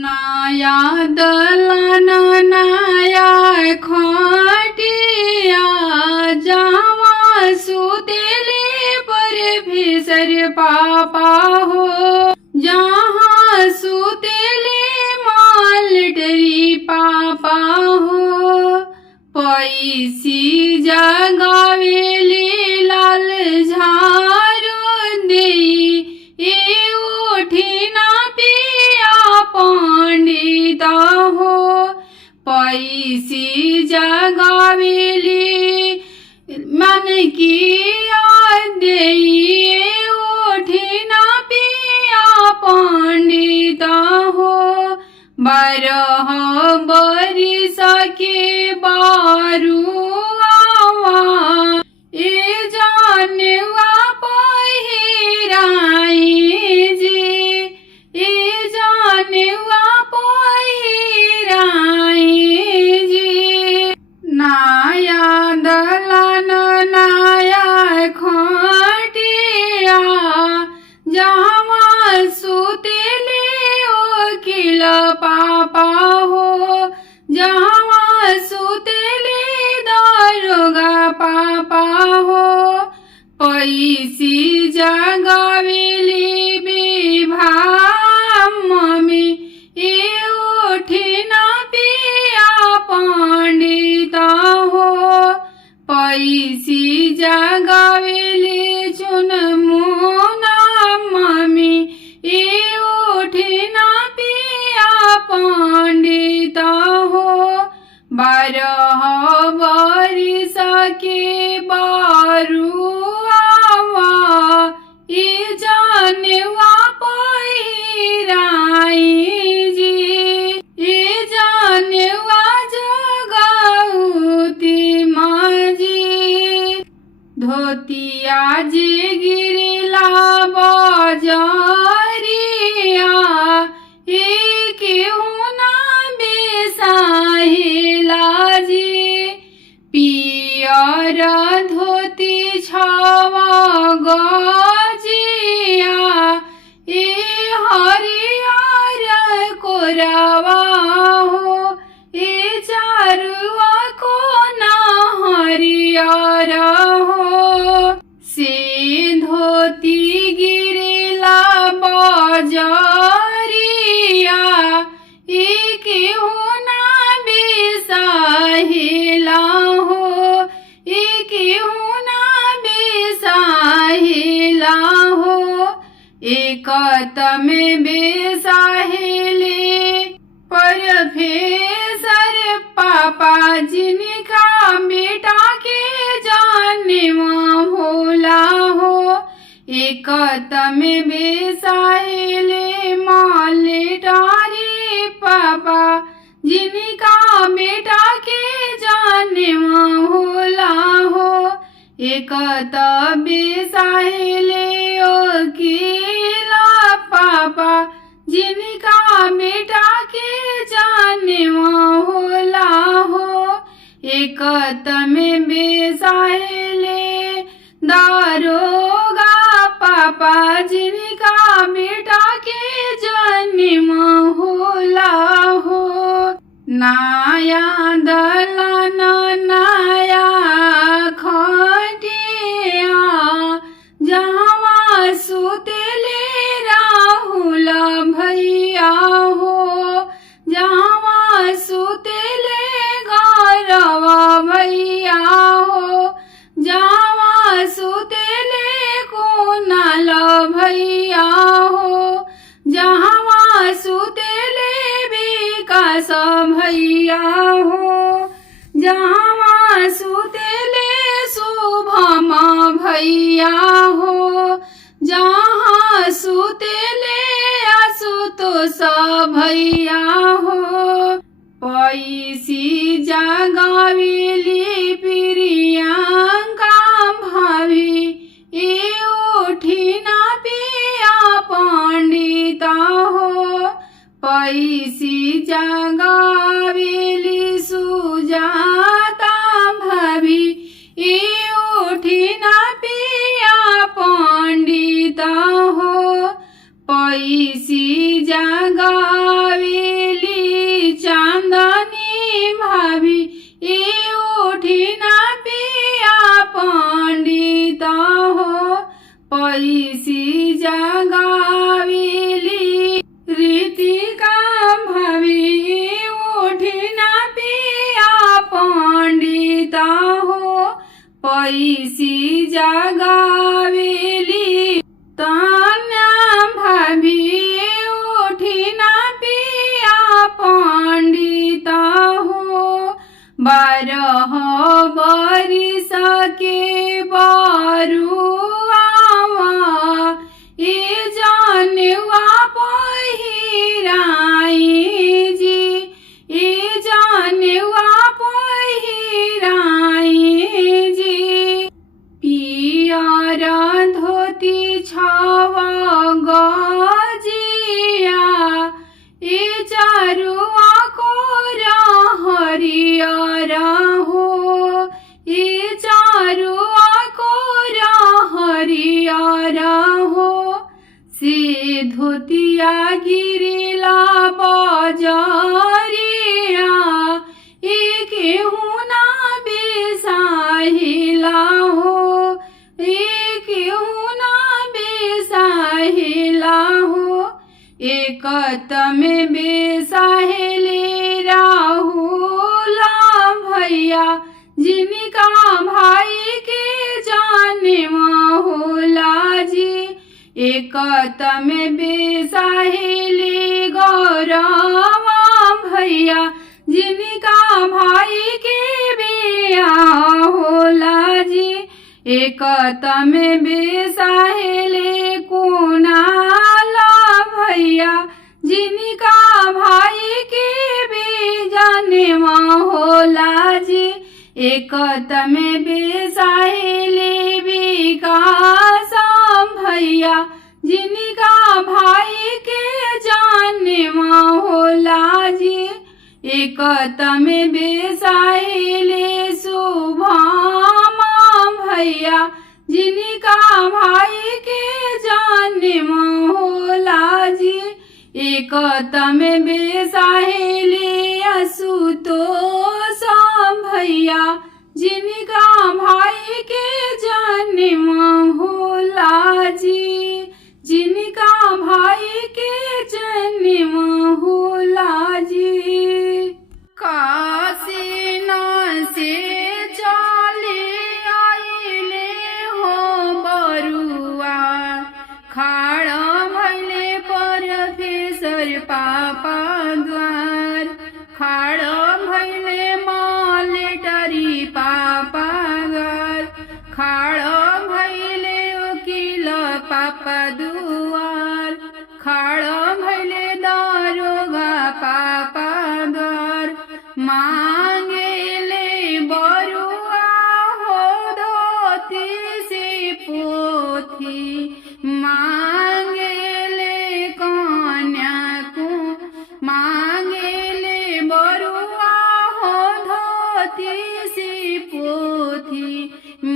नाया दलन नाया खटिया जावा सुतेले पर भेसर पापा हो। जहाँ सुतेले मालटरी पापा हो। पैसी जगावेले लाल झारो देई ए उठी ना पिया पंडिता हो। पैसी जगावेले मन की देई उठी ना पिया पंडिता हो। 12 बरिस के बारुआवा ए जानवा पहिराई जी ए जानवा पहिराई जी। नाया दलन नाया खटिया जावा सुतेले वकील पापा हो। जहाँ सुतेले दारोगा पापा हो। पैसी जगावेले बेभा मम्मी ए उठी ना पिया पंडिता हो। पैसी जगावेले चुन मुना मम्मी ए उठी ना पिया पंडिता हो। 12 बरिस के बारुआवा ए जानवा पहिराई जी ए जानवा जगौती माजी। धोतिया जे गिरला बजरिया ए केहू ना बेसाहिला जी। पियर धोती छवा गजिया ए हरियर कोरवा हो। ए चारुआ कोना हरियर हो। से धोती गिरला बजरिया ए केहू ना बेसाहिला हो। ए केहू ना बेसाहिला हो। एकत में बेसाहिले पर फेसर पापा जिनका बेटा के जानवा भोला हो। एकत में बेसाहिले मालटारी पापा जिनका बेटा के जानवा भोला हो। एकत बेसाहिले वकीला पापा जिनका बेटा के जानवा भोला हो। एकत में बेसाहिले दारोगा पापा जिनका बेटा के जानवा भोला हो। नाया दलन नाया खटिया जावा सुतेले राहुल भैया हो। जावा सुतेले गौरवा भैया हो। जावा सुतेले कुणाल भैया हो। जहाँ सुतेले विकास भैया हो। जहाँ सुतेले शुभम भैया हो। जहाँ सुतेले आशुतोष भैया हो। पैसी जगावेली प्रियंका भाभी ए उठी ना पिया पंडिता हो। पैसी जगावेली सुजाता भाभी ए उठी ना पिया पंडिता हो। पैसी जगावे जगाविली रीतिका भावी उठिना पिया पंडिता हो पैसी जगाविली तन्या भावी उठिना पिया पंडिता हो 12 बरिस के बरुआवा ए जनेवा पहिराई जी ए जनेवा पहिराई जी पियर धोती छावा गजिया ए चारुआ कोर हरियर हो ए चारुआ कोर हरियर हो से धोतिया गिरिला बजरिया ए केहू ना बेसाहिला हो ए केहू ना बेसाहिला हो एकत में बेसाहेले राहुल भैया जिनका भाई के जाने होला जी एकत में बेसाहेले गौरवा भैया जिनका भाई के बिया होला जी एकत में बेसाहेले कुणाला भैया जिनका भाई के भी जनेवा होला जी एकत में बेसाहेले विकास भैया जिनका भाई के जनेवा होला जी एकत में बेसाहेले शुभमा भैया जिनका भाई के जनेवा होला जी एकत में बेसाहेले आशुतोष भैया जिनका भाई के जनेवा होला जी जिनका भाई के जनेवा होला जी काशी न से चले आइले हो बरुआ खाड़ भैले प्रोफेसर पापा द्वार खाड़ भैले मॉलेटरी पापा द्वार खाड़ भैले वकील पापा दुआर खाड़ भैले दारोगा पापा द्वार मांगेले बरुआ हो धोती से पोथी मांगेले कन्या को मांगेले बरुआ हो धोती से पोथी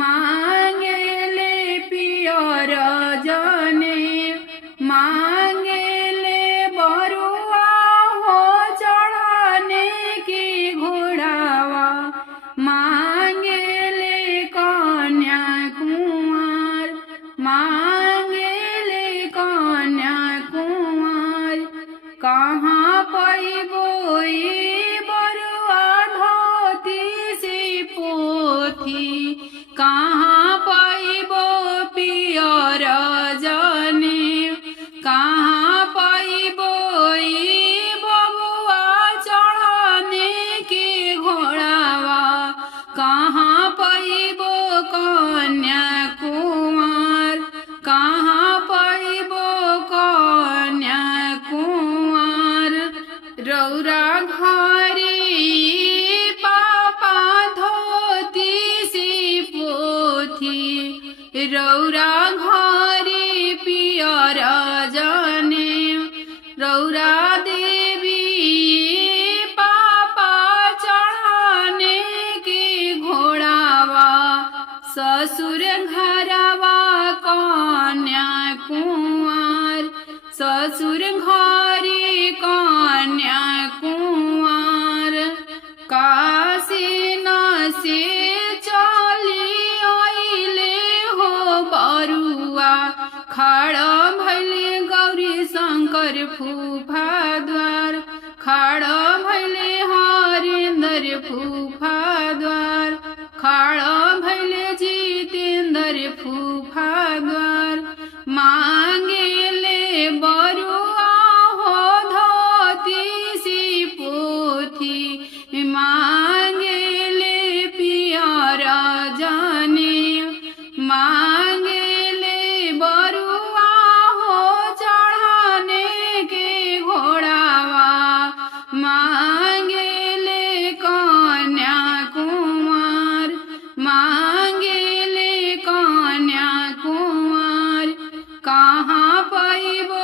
मांगेले पियर जने मांगेले बरुआ हो चढ़ाने की घोड़ावा मांगेले कन्या कुंवर मांगेले कन्या कुंवर कहाँ पैबो बरुआ धोती से पोथी कहाँ पैबो पियर जने कहाँ पैबो बबुआ चढ़ाने के घोड़ावा कहाँ पैबो कन्या कुंवर कहाँ पैबो कन्या कुंवर रौरा घरे पापा धोती से पोथी रौरा घरे पियर जने रौरा देवी पापा चढ़ाने के घोड़ावा ससुर घरवा कन्या कुंवर ससुर घरे कन्या कुंवर फूफा द्वार खाड़ भैले हरेंद्र फूफा द्वार खाड़ भैले जितेंद्र फूफा द्वार मांगेले बरुआ हो धोती सी पोथी मांगेले पियर जाने मांगेले बरुआ हो चढ़ाने के घोड़ावा मांगेले कन्या कुमार मांगेले कन्या कुमार कहाँ पैबो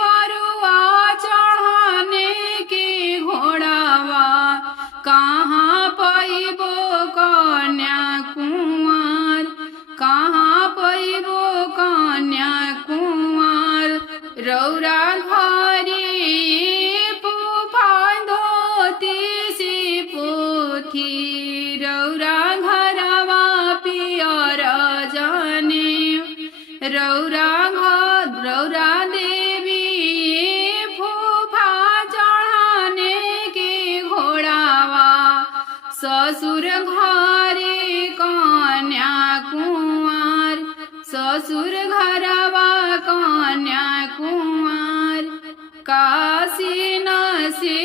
बरुआ चढ़ाने के घोड़ावा कहाँ पैबो कन्या कुमार कहाँ पैबो कन्या कुमार रौरा घरे फूफा धोती सी पोथी रौरा घरवा पियर जाने रौरा देवी फूफा चढ़ाने के घोड़ावा ससुर घरे कन्या कुमार ससुर घरवा कन्या कुमार काशी न से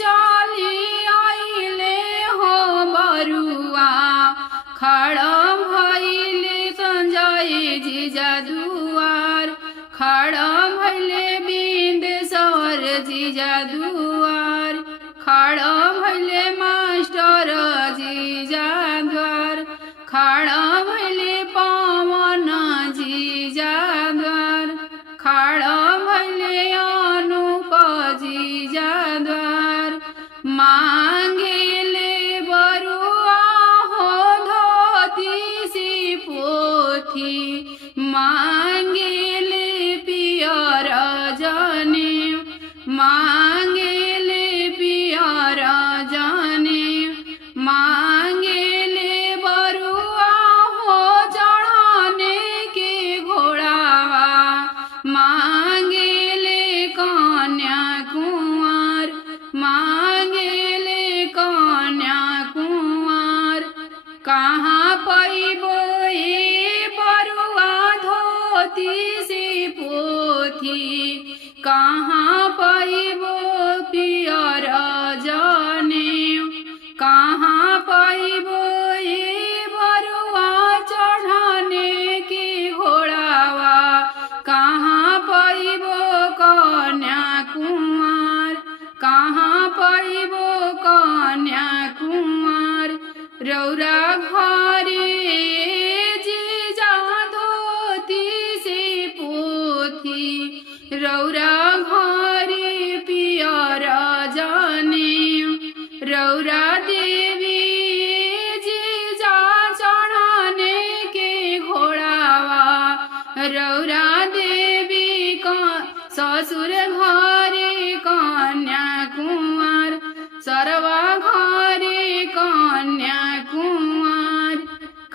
चली आइले हो बरुआ खड़ भैले संजय जीजा दुआर खड़ भैले बिंदेश्वर जीजा दुआर खड़ भैले मास्टर जीजा द्वार खड़ भैले पवन जीजा द्वार खड़ भैले अनूप जीजा द्वार मांगेले बरुआ हो धोती सी पोथी मांगेले पियर जाने मांगेले पियर जाने मांगेले बरुआ हो चढ़ाने के घोड़ावा मांगेले कन्या कुमार मांगेले कन्या कुमार कहाँ पैबो बरुआ धोती से पोथी कहाँ पैबो पियर जाने कहाँ पैबो बरुआ चढ़ाने के घोड़ावा कहाँ पैबो कन्या कुमार कहाँ पैबो कन्या कुमार रौरा घरे जीजा धोती से पोथी रौरा घरे पियर जाने रौरा देवी जीजा चढ़ाने के घोड़ावा रौरा देवी का ससुर घरे कन्या कुमार सरवा घरे कन्या कुमार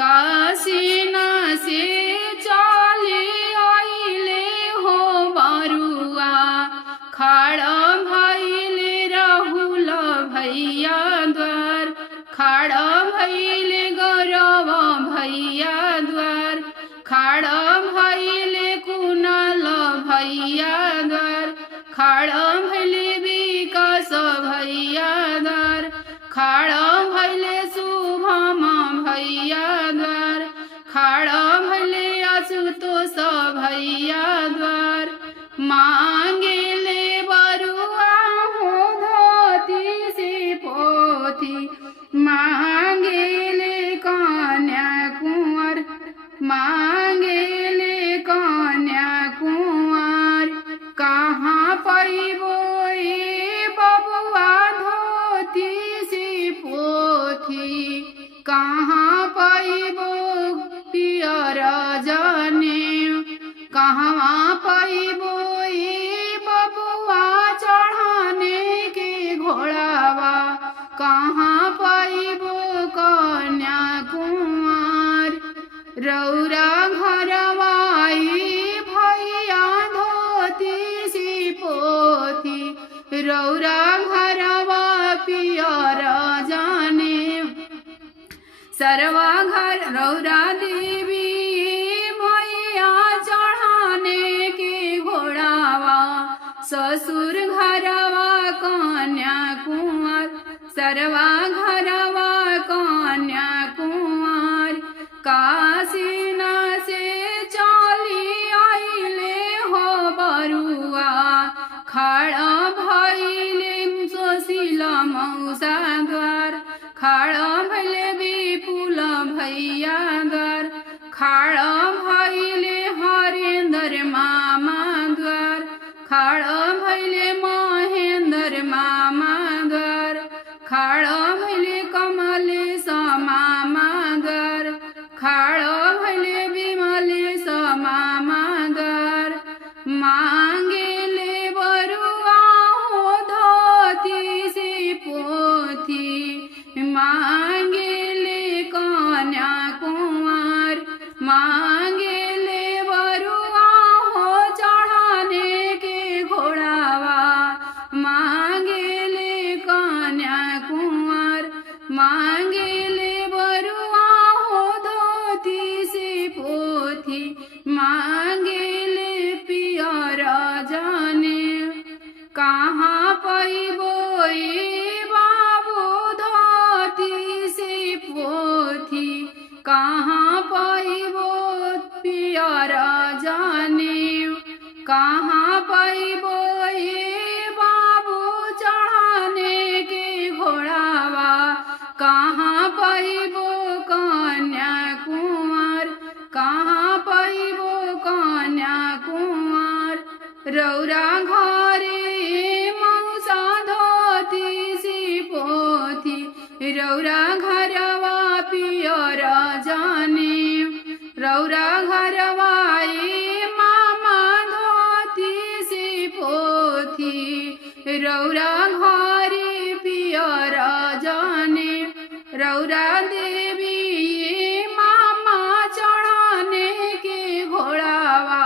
काशी न से चले आइले हो बरुआ खड़ भैले राहुल भैया द्वार खड़ भैले गौरव भैया द्वार खड़ भैले कुणाल भैया द्वार खड़ भैले विकास भैया द्वार खड़ भैले शुभम भैया द्वार खड़ भैले आशुतोष भैया द्वार मांगेले बरुआ हो धोती से पोथी मांगेले कन्या कुंवर मांगेले कन्या कुंवर कहाँ पैबो बबुआ धोती से पोथी कहाँ पैबो पियर जाने कहाँ पैबो बबुआ चढ़ाने के घोड़ावा कहाँ पैबो कन्या कुंवर रौरा घरवाई भैया धोती सी रौरा घरवा पियर जाने सरवा घर रौरा देवी मैया चढ़ाने के घोड़ावा ससुर घरवा कन्या कुंवर सरवा घरवा कन्या कुंवर काशीना से चली आइले हो बरुआ खड़ा भइले सुशीला मौसा द्वार खड़ा भइले विपुल भैया द्वार खड़ा भइले हरेंद्र मामा द्वार खड़ा भइले महेंद्र मामा द्वार खड़ा भइले कमलेश मामा द्वार खड़ा भइले विमलेश मामा द्वार मांगेले बरुआ हो धोती से पोथी मांगेले कन्या कुंवर मांगेले बरुआ हो चढ़ाने के घोड़ावा मांगेले कन्या कुंवर मांगेले बरुआ हो धोती से पोथी मांगेले पियर जाने कहाँ पैबो बाबू धोती से पोथी कहाँ पैबो पियर जाने कहाँ पैबो बाबू चढ़ाने के घोड़ावा कहाँ पैबो कन्या कुंवर कहाँ पैबो कन्या कुंवर रौरा घरे मौसा धोती सी पोथी रौरा घरवा पियर जाने रौरा घरवा मामा धोती सी पोथी रौरा घरे पियर जाने रौरा देवी मामा चढ़ाने के घोड़ावा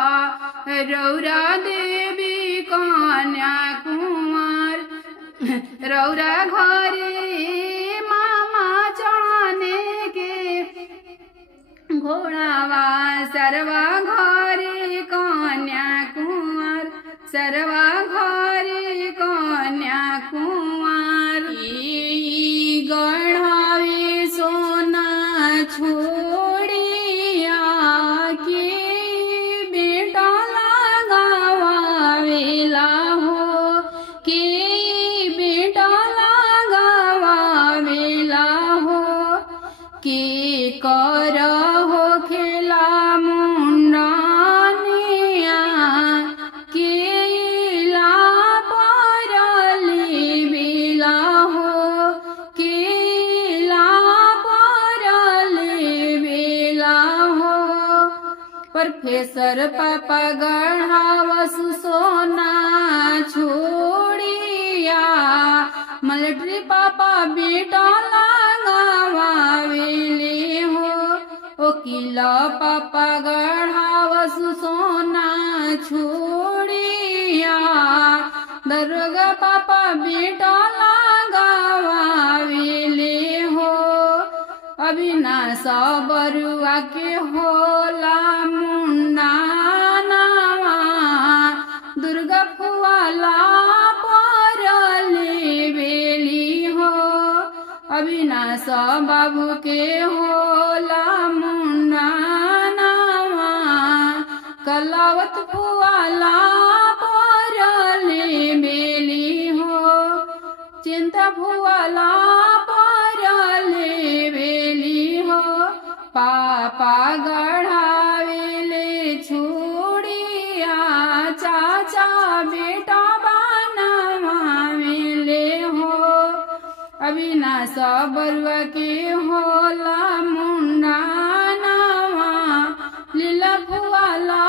रौरा देवी कन्या कुंवर रौरा घरे मामा चढ़ाने के घोड़ावा सरवा घरे कन्या कुंवर सरवा घरे कन्या कुंवर गढ़ावे सोना छोड़िया के बेटा लगावेला हो के बेटा लगावेला हो के कर हो खेला मुंडनिया के ला परले बेला हो के ला परले बेला हो प्रोफेसर पापा गढ़ावसु सोना छोड़िया मिलिट्री पापा बेटा लगावेले हो वकील पापा गढ़ावसु सोना छोड़िया दरोगा पापा बेटा लगावेले हो अविनाश बरुआ के होला मुंडा नावा दुर्गा फुआला परले बेली हो अविनाश बाबू के होला मुंडा नावा कलावत फुआला परले बेली हो चिंता फुआला परले बेली हो पापा गढ़ावेले छोड़िया चाचा बेटा बनावेले हो अविनाश बरुआ के होला मुंडा नावा लीला फुआला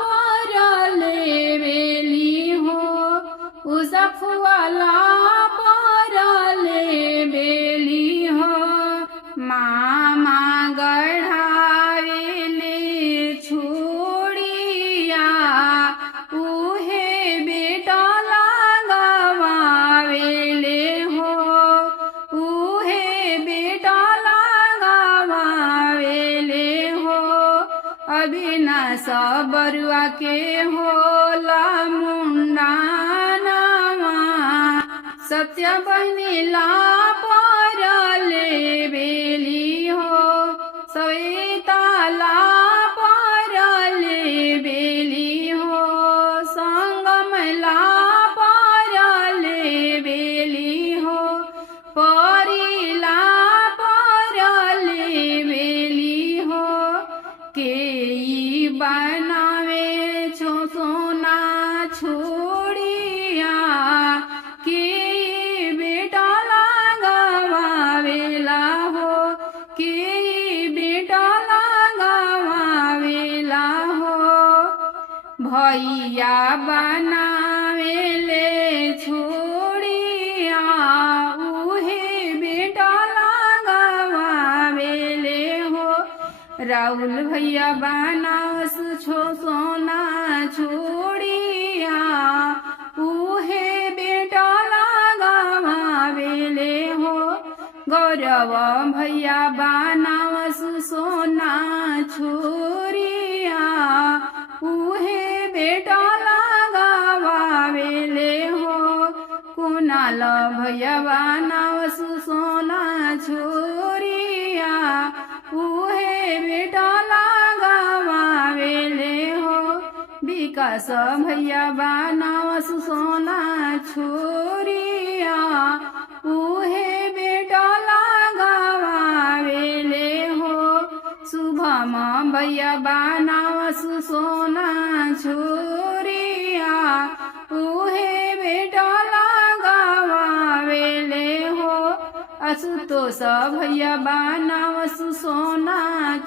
परले बेली हो उषा फुआला परले बेली हो मामा गढ़ावेले छोड़िया उहे बेटा लगावा सबरुआ के होला मुंडानावा सत्य बहिनीला परले बेली हो सवेताला परले बेली हो संगमला परले बेली हो परिला परले बेली हो के बनावे छो सोना छोड़िया के बेटा लगावेला हो के बेटा लगावेला हो भैया बनावेले छोड़िया उहे बेटा लगावेले हो राहुल भैया बनावस छो सोना छोड़िया उहे बेटा लगावेले हो गौरव भैया बनावस सोना छोड़िया उहे बेटा लगावेले हो कुणाल भैया बनावस सोना छोड़िया उहे बेटा लगावेले हो विकास भैया बनावस सोना छोड़िया उहे बेटा लगावेले हो शुभम भैया बनावस सोना छोड़िया उहे बेटा लगावेले हो आशुतोष भैया बनावस सोना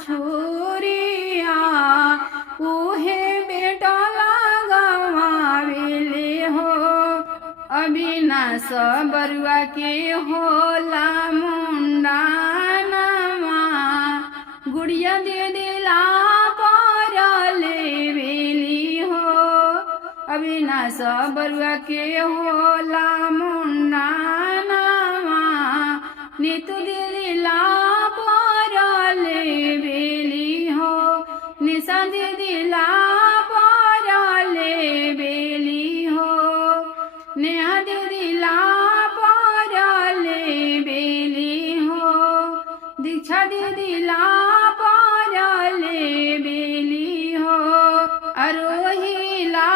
छोड़िया उहे बेटा लगावेले हो अविनाश बरुआ के होला मुंडानावा गुड़िया दे दिला परले बेली हो अविनाश बरुआ के होला मुंडानावा नीतू दे दिला परले बेली हो निशा दे दिला परले बेली हो नेहा दे दिला परले बेली हो दीक्षा दे दिला परले बेली हो आरोहिला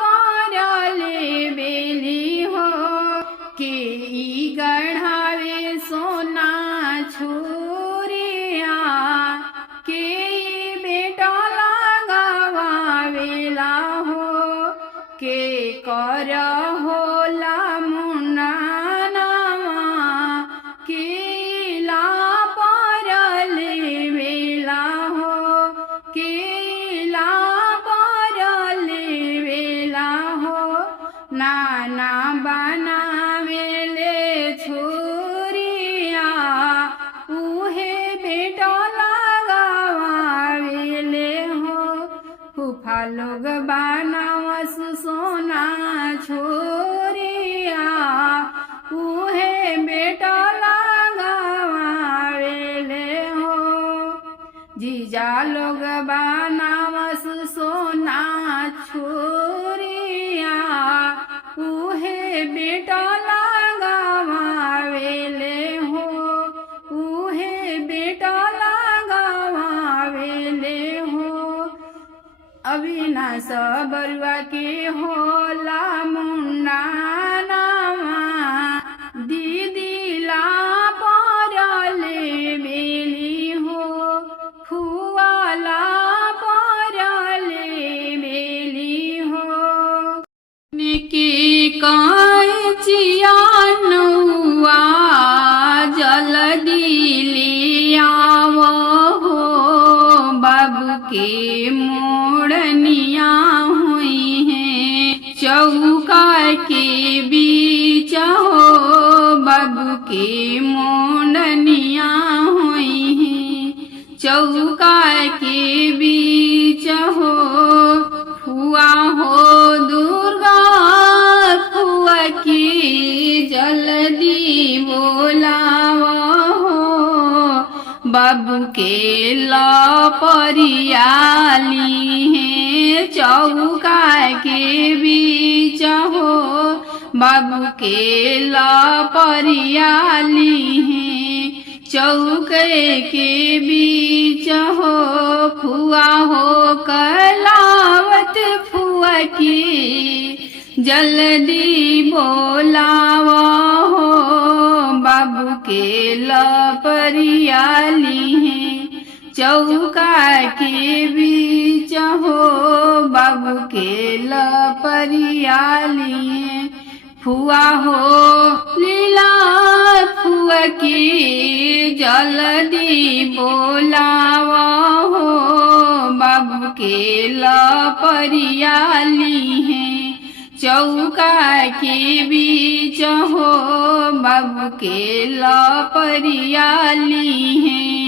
परले बेली हो के गढ़ावे सोना छोड़िया के बेटा लगावेला हो के कर होला मुंडानावा के ला परले बेला हो के ला परले बेला हो नाना बनावेले छोड़िया उहे बेटा लगावेले हो फूफा लोग बनावस सोना छोड़िया उहे बेटा लगावेले हो जीजा लोग बनावस सोना छोड़िया उहे बेटा लगावेले हो उहे बेटा लगावेले हो अविनाश बरुआ के होला मुंडानावा दीदीला परले बेली हो फुआला परले बेली हो निकी कैचिया नौआ जल्दी ले आवो हो बाबू के मोड़निया हुई हैं चौका के बीच हो बाबू के मोड़निया हुई हैं चौका के बीच हो फुआ हो दुर्गा फुआ की जल्दी बोलावा हो बाबू के लपरियाली हैं चौका के बीच हो बाबू के लपरियाली हैं। चौके के बीच हो फुआ हो कलावत फुआ की जल्दी बोलाव हो बाबू के लपरियाली हैं। चौका के बीच हो बाबू के लपरियाली हैं। फुआ हो लीला फुआ की जल्दी बोलाव हो बाबू के लपरियाली हैं। चौका के बीच हो बाबू के लपरियाली हैं।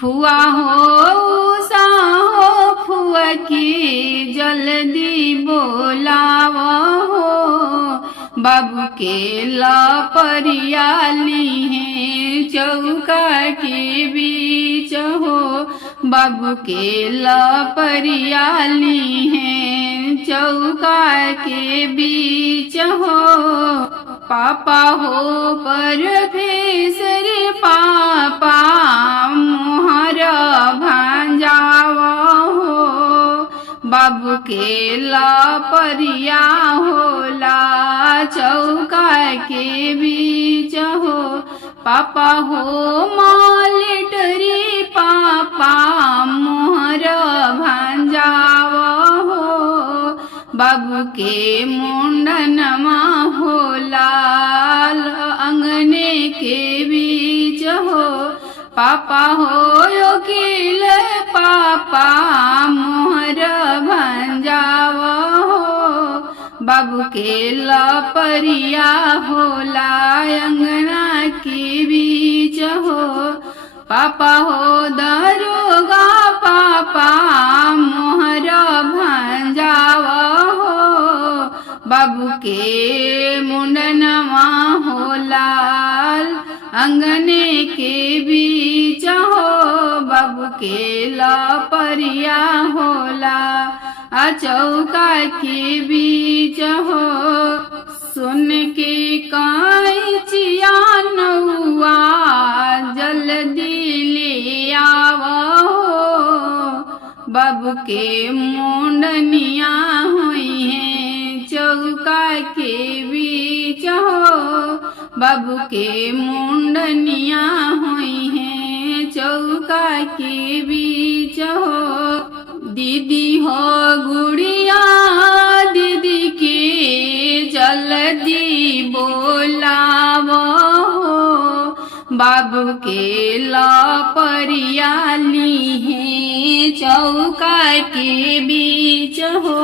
फुआ हो उषा हो फुआ की जल्दी बोलाव हो बाबू के लपरियाली हैं। चौका के बीच हो बाबू के लपरियाली हैं। चौका के बीच हो पापा हो परफेसर पापा मोहर भांजाव हो बाबू के लपरिया होला। चौका के बीच हो पापा हो मालिटरी पापा मोहर भांजाव हो बाबू के मुंडनमा हो लाल। अंगने के बीच हो पापा हो योगिल पापा मोहर भंजाव हो बाबू के लपरिया होला। अंगना के बीच हो पापा हो दरोगा पापा मोहर भंजाव हो बाबू के मुंडनमा हो लाल। अंगने के बीच हो बाबू के लपरिया होला। चौका के बीच हो सुन के कैचिया नौआ जल्दी ले आव हो बाबू के मुंडनिया हुई हैं। चौका के बीच हो बाबू के मुंडनिया हुई हैं। चौका के बीच हो दीदी हो गुड़िया दीदी के जल्दी बोलाव हो बाबू के लपरियाली हैं। चौका के बीच हो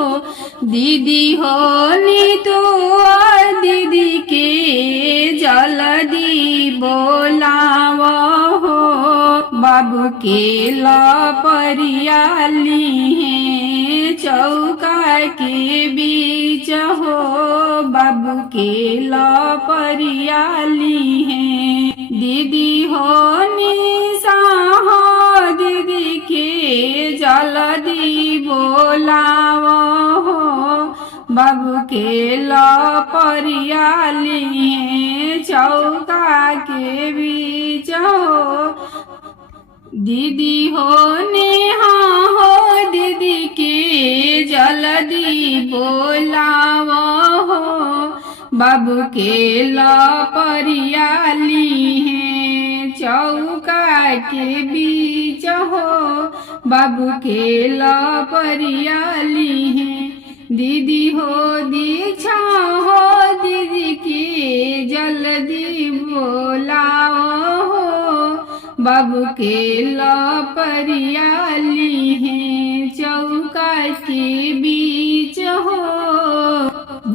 दीदी हो नीतू दीदी के जल्दी बोलाव हो बाबू के लपरियाली हैं। चौका के बीच हो बाबू के लपरियाली हैं। दीदी हो निशा हो दीदी के जल्दी बोलाव हो बाबू के लपरियाली हैं। चौका के बीच हो दीदी हो नेहा हो दीदी के जल्दी बोलाव हो बाबू के लपरियाली हैं। चौका के बीच हो बाबू के लपरियाली हैं। दीदी हो दीक्षा हो दीदी के जल्दी बोलाव हो बाबू के लपरियाली हैं। चौका के बीच हो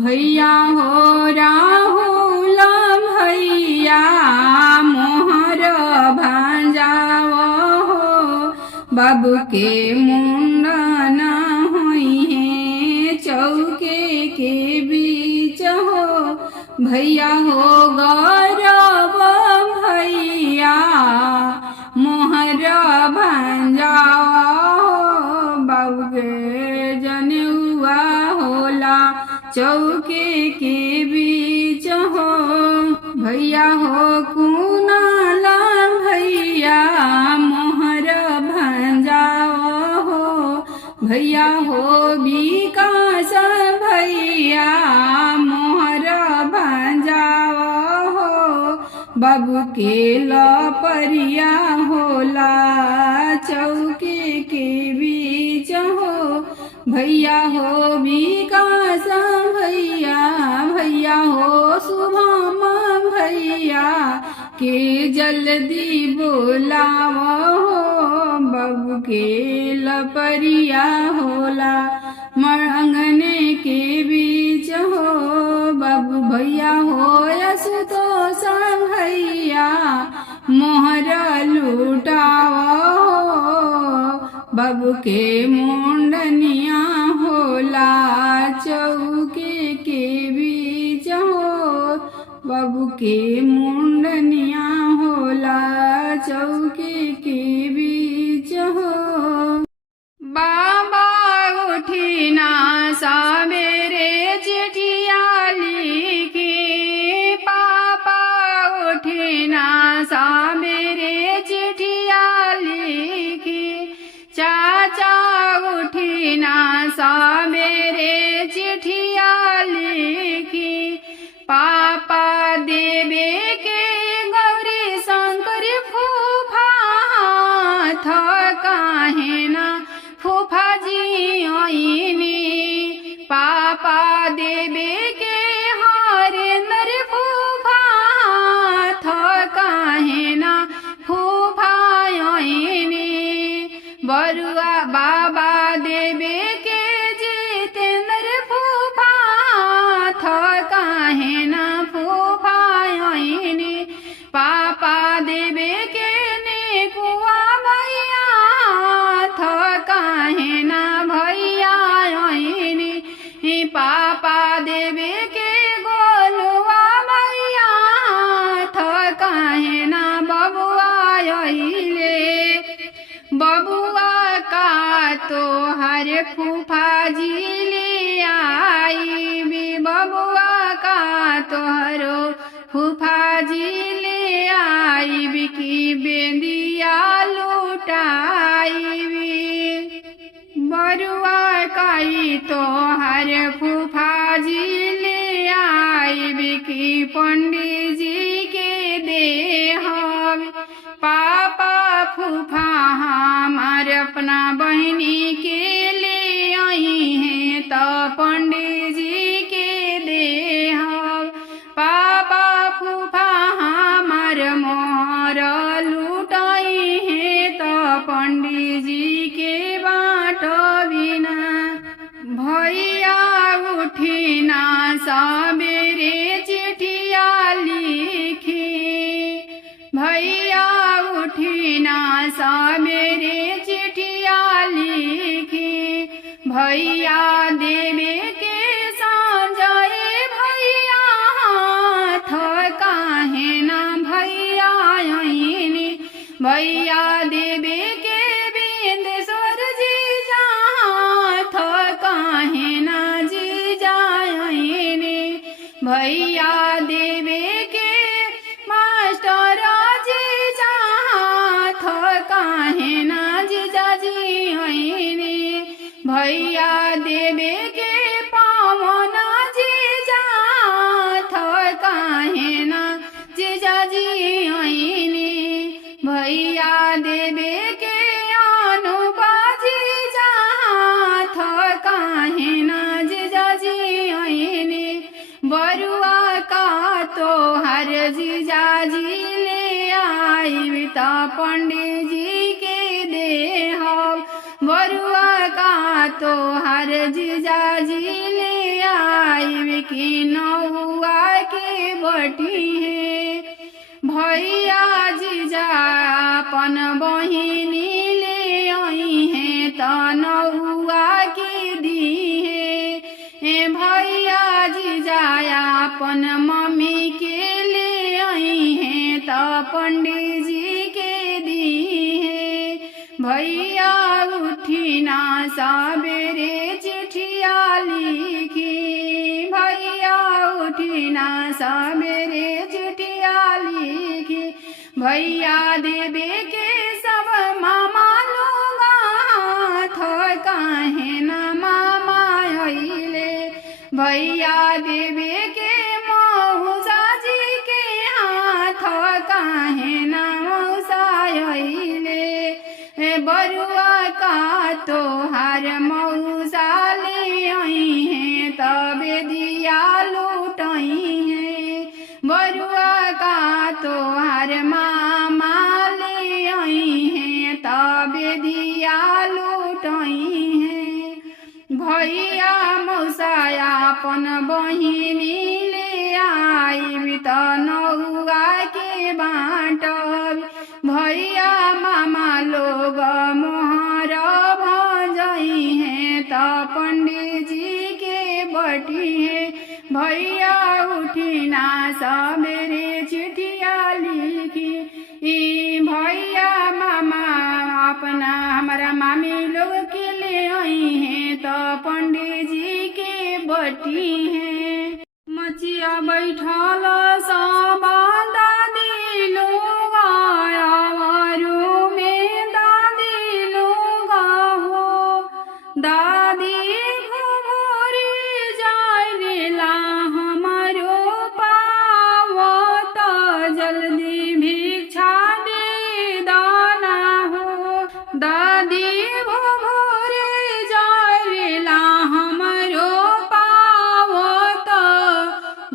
भैया हो राहुल भैया मोहर भांजाव हो बाबू के मुंडना हुई हैं। चौके के बीच हो भैया हो गौरव भैया मोहर भांजाव बाबू के जने भैया हो कुनाला भैया मोहर भंजाओ हो भैया हो विकास भैया मोहर भंजाओ हो बाबू के लपरिया होला चौके के बीच हो भैया हो विकास भैया भैया हो शुभम भैया के जल्दी बोलाओ हो बाबू के लपरिया होला मरंगने के बीच हो बाबू भैया हो आशुतोष भैया मोहर लुटाओ बाबू के मुंडनिया होला चौके के बीच हो बाबू के मुंडनिया होला चौके के बीच हो बाबा उठिना सवेरे चिठिया लिखी पापा उठिना सवेरे चिठिया लिखी चाचा उठिना सवेरे चिठिया लिखी पापा देवे के गौरी शंकर फूफा हाथ काहे ना फूफा जी आईनी पापा देवे के हरेंद्र फूफा हाथ काहे ना फूफा आईनी बरुआ बाबा देवे के जितेंद्र फूफा हाथ काहे ना फूफा आईनी पापा देवे के नेकुआ भैया हाथ काहे ना भैया आईनी पापा देवे के गोलुआ भैया हाथ काहे ना बबुआ आइले बबुआ का तो हर फूफा जी ले आई भी बबुआ का तो हरो फूफा जी ले आई भी की बेंदिया लुटाई भी बरुआ काई तो हर फूफा जी ले आई भी की पंडित जी के देह पापा फूफा हमार अपना बहनी के ले आई हैं तो पंडित जी के देह पापा फूफा हमार मोहर लुटाई हैं तो पंडित जी के बाट बिना भैया उठिना सवेरे चिठिया लिखी भैया उठिना सवेरे चिठिया लिखी भैया देवे के संजय भैया हाथ काहे ना भैया आईनी भैया देवे के बिंदेश्वर जी हाथ काहे ना जी जाईनी भैया देवे के मास्टर जी हाथ काहे ना जीजा जी आईनी भैया देवे के पावन जीजा हाथ काहे ना जीजा जी आईनी भैया देवे के अनुपा जीजा हाथ काहे ना जीजा जी आईनी बरुआ का तो हर जीजा जी ले आई ता पंडित जी के देह बरुआ का तो हर जीजा जी ले आई की नौआ के बटी है भैया जीजा अपन बहिनी ले आई है तो नौआ के दी है भैया जीजा अपन मम्मी के ले आई है तो पंडित जी के दी है भैया उठिना सवेरे चिठिया लिखी भैया उठिना सवेरे चिठिया भैया देवे के सब मामा लोग हाथ काहे न मामा अइले। भैया देवे के मौसा जी के हाथ काहे न मौसा अइले। बरुआ का तोहार मौसा ले आई है तबे दिया लूटई है। बरुआ का तोहार मामा ले आई है तबे दिया लूटई है। भैया मौसा अपन बहिनी ले आई त नौआ के बाँटब। भैया मामा लोग मोहर भजई है त पंडित जी के बटी है। भैया उठिना सबेरे चिठिया लिखी। भैया मामा अपना हमारा मामी लोग के ले आई है तो पंडित जी के बटी है। मचिया बैठल सब दादी लोग आवारू में दादी लोग हो। दादी घुघुरी जाइला हमारो पावत जल्दी भिक्षा दे दाना हो। दादी घुघुरी जाइला हमारो पावत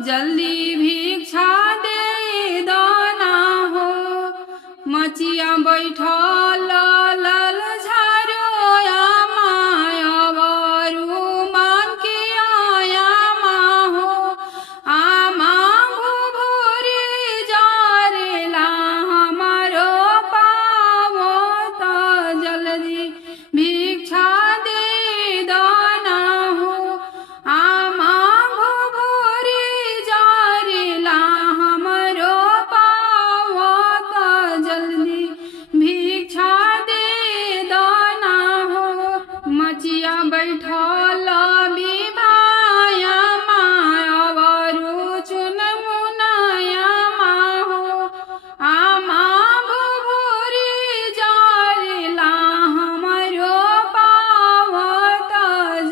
जल्दी भिक्षा दे दाना हो। मचिया बैठल लल झारो आमा अवरू मान के आयामा हो। आमा घुघुरी जारेला हमारो पावत जल्दी भिक्षा दे दाना हो। आमा घुघुरी जारेला हमारो पावत जल्दी भिक्षा दे दाना हो। मचिया बैठल विभाया अवरू चुन मुनायामा हो। आमा घुघुरी जारेला हमारो पावत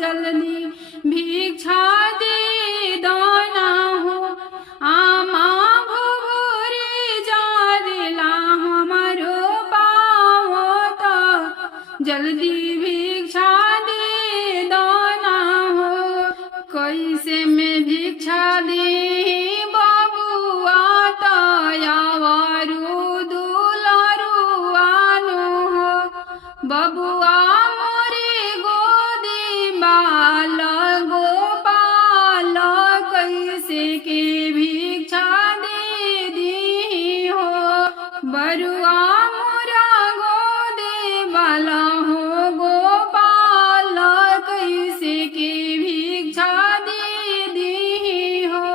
जल्दी भिक्षा दे दाना हो। आमा घुघुरी जारेला हमारो पावत जल्दी भिक्षा दे दाना हो। कैसे में भिक्षा दे बबुआ तयावरू दुलरू आनु हो। बबुआ मोरे गोदी बाल गोपाल कैसे के भिक्षा दे दी हो। बरुआ मोरा गोदी बाल हो गोपाल कैसे के भिक्षा दे दी हो।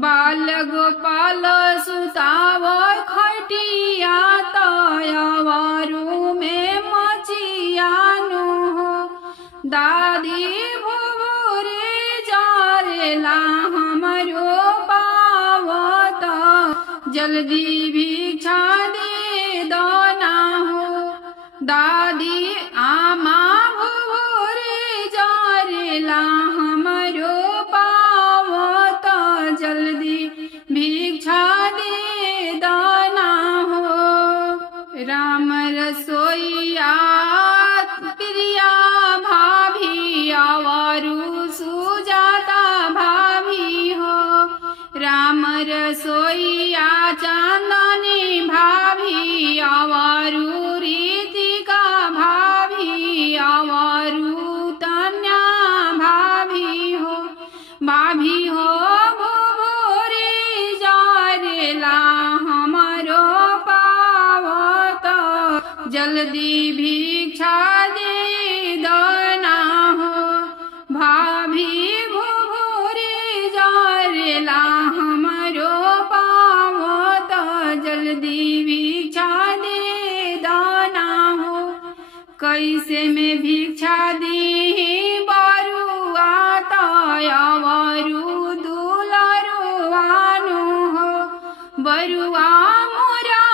बाल गोपाल सुताव खटिया तयावरू में मचियानु हो। दादी भुभुरी जारेला हमारो पावत जल्दी भिक्षा दे दाना हो। दादी आमा भुभुरी जारेला हमारो पावत जल्दी भिक्षा दे दाना हो। राम रसोईया प्रिया भाभी अवरू सुजाता भाभी हो। राम रसोईया चांदनी भाभी अवरू रीतिका भाभी अवरू तन्या भाभी हो। भाभी हो भुभुरी जारेला हमारो पावत जल्दी भिक्षा दे दाना हो। भाभी भुभुरी जारेला हमारो पावत जल्दी भिक्षा दे दाना हो। कैसे में भिक्षा दी बरुआ तयावरू दुलरू आनु हो। बरुआ मोरा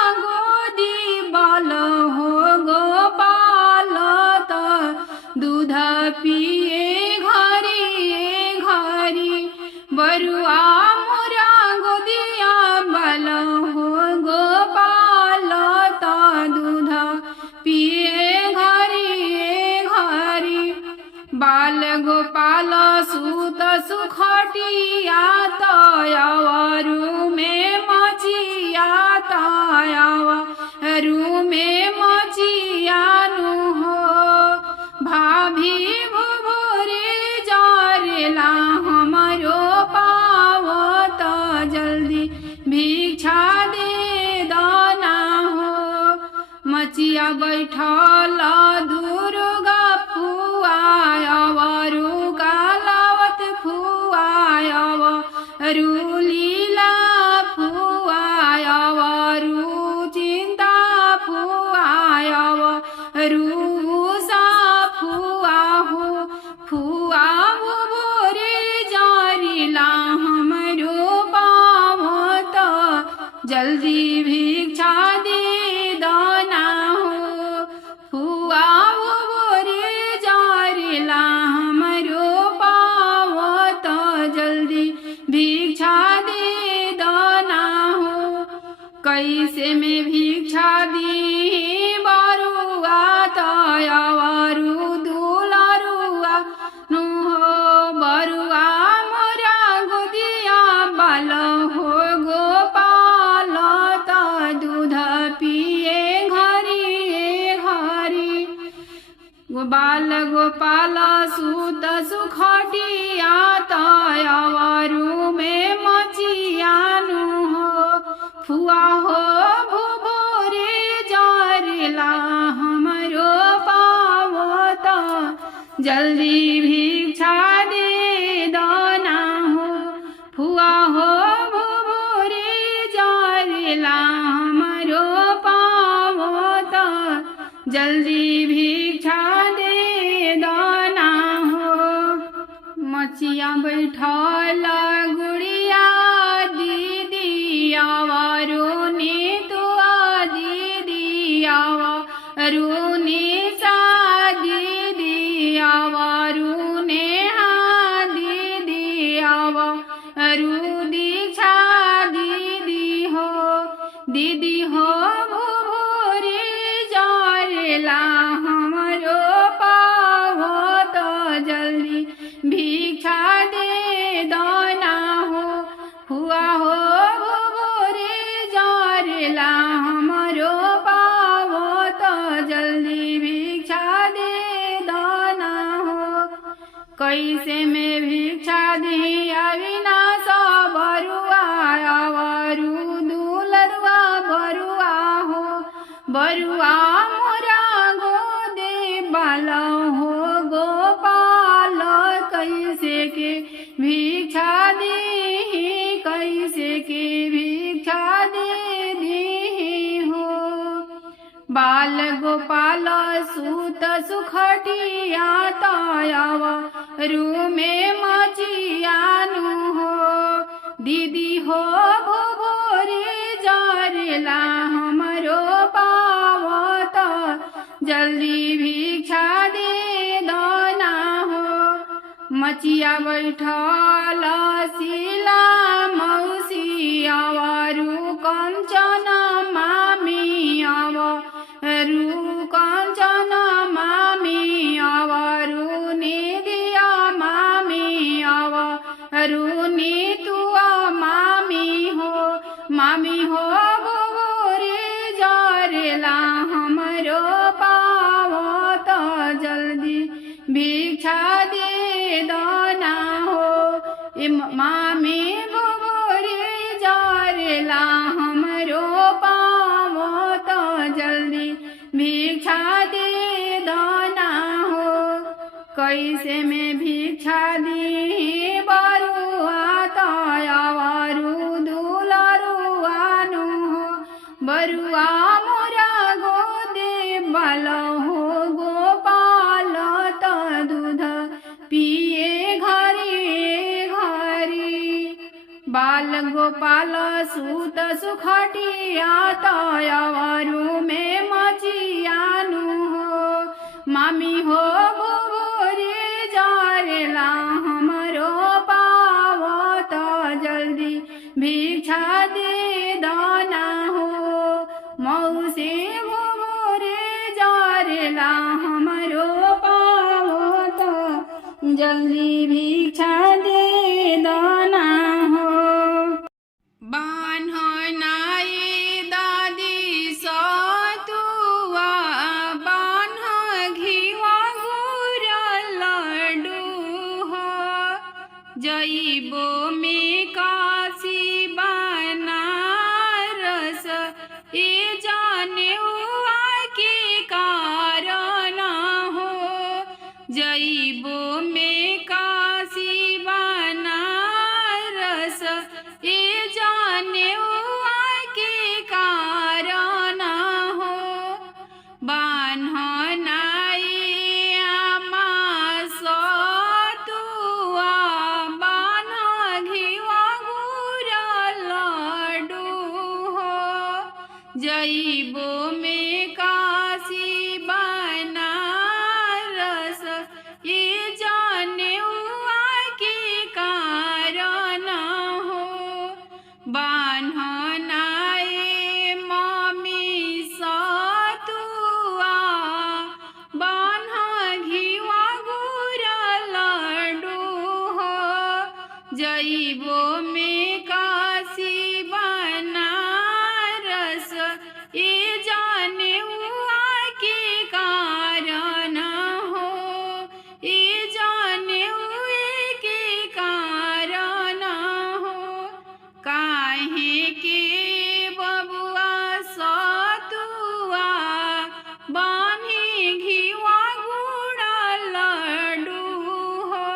भिक्षा दे दाना हो। मचिया बैठल दुर्गा फुआ अवरु कालावत फुआ अवरु लीला फुआ अवरु चिंता फुआ अवरु उषा फुआ हो। फुआ बोरे जारिला हमरो पावत जल्दी भिक्षा दे दाना हो। फुआ बोरे जारिला हमरो पावत जल्दी भिक्षा दे दाना हो। कैसे में भिक्षा दी बरुआ तयवरु दुलरुआ नु हो। बरुआ मोरा गोदिया बाल हो गोपाल त दूध पिए घरी घरी। गोपाल गोपाल सुत सुखटिया तयवरु में मचियानु हो। फुआ हो भोरे जारिला हमरो पावत जल्दी भिक्षा दे दाना हो। फुआ हो भोरे जारिला हमरो पावत जल्दी भिक्षा दे दाना हो। मचिया बैठल गुड़िया दीदी अवरु नीतुआ दीदी अवरु निशा दीदी अवरु नेहा दीदी अवरु दीक्षा दीदी हो। दीदी हो भोरे जारिला हमरो पावत जल्दी भिक्षा दे दाना हो। फुआ हो भोरे जारिला हमरो पावत जल्दी भिक्षा दे दाना हो। कैसे में भिक्षा दे अविनाश बरुआ अवरु दुलरुआ बरुआ हो। बरुआ मोरा गोदे बाल हो गोपाल कैसे के भिक्षा दे कैसे के भिक्षा दे हो। बाल गोपाल सुत सुखटिया तयवरु में मचियानु हो। दीदी हो भोरे जारिला हमरो पावत जल्दी भिक्षा दे दाना हो। मचिया बैठल शीला मौसी अवरु कंचन मामी अवरु कंचन मामी अवरु निधिया मामी अवरु नीतुआ मामी हो। मामी हो भोरे जारिला हमरो पावत जल्दी भिक्षा दे दाना हो। मामी भोरे जारिला हमरो पावत जल्दी भिक्षा दे दाना हो। कैसे में भिक्षा दी बरुआ तयवरु दुलरुआ नु हो। बरुआ मोरा गोदे बाल हो गोपाल त दूध पिए घरी घरी। बाल गोपाल सुत सुखटिया तयवरु में मचियानु हो। मामी हो भोरे जारिला हमरो पावत जल्दी भिक्षा दे दाना हो। मौसी भोरे जारिला हमरो पावत जल्दी भिक्षा दे दाना हो। बान्हनाई दादी सतुआ बान्ह घिवा गुर लड्डू हो। जइबो में काशी बना जइबो में काशी बनारस ये जनेउआ के कारण हो। बान्हनाए मम्मी सतुआ बान्ह घिवा गुड़ लड्डू हो। जइबो में काशी बनारस ये जनेउआ के कारण हो। ये जनेउए के कारण हो। काहे के बबुआ सतुआ बान्ही घिवा गुड़ लड्डू हो।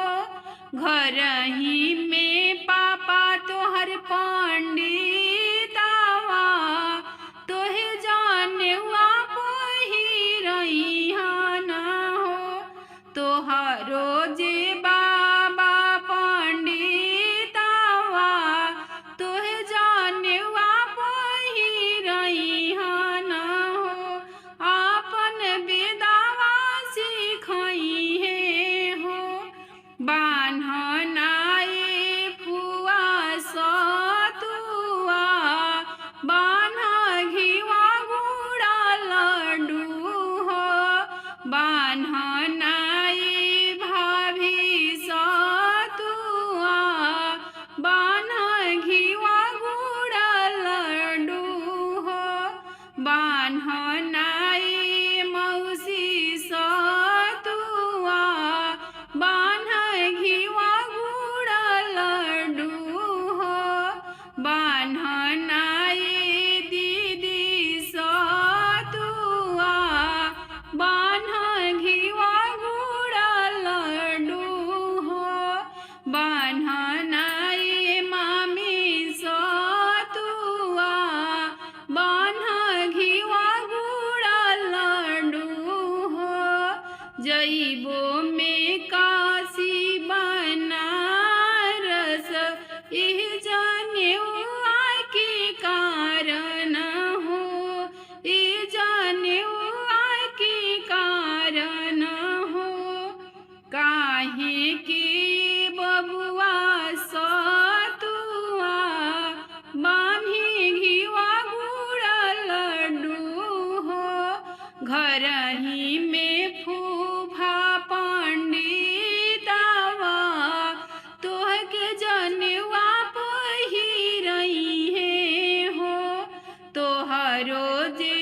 घर ही में पापा तोहर पंडितवा तोहे जनेउआ पहिरइहन हो। तोहरो जे बाबा पंडितवा तोहे जनेउआ पहिरइहन हो। आपन बेदावा सिखइहे हो। बान्हनाए फुआ सतुआ बान्ह घिवा गुड़ लड्डू हो। बान्हनाए भाभी सतुआ बान्ह घिवा गुड़ लड्डू हो। बान्हनाए मौसी सतुआ बान्ह घिवा गुड़ लड्डू हो। बान्हनाए दीदी सतुआ बान्ह घिवा गुड़ लड्डू हो। बान्हनाए मामी सतुआ बान्ह घिवा गुड़ लड्डू हो। जइबो में काशी बनारस यह जनेउआ के कारण हो। ये जनेउआ के कारण हो। काहे के बबुआ सतुआ बान्ही घिवा गुड़ लड्डू हो। घर ही में फूफा पंडितवा तोहके जनेउआ पहिरइहे हो। तोहरो जे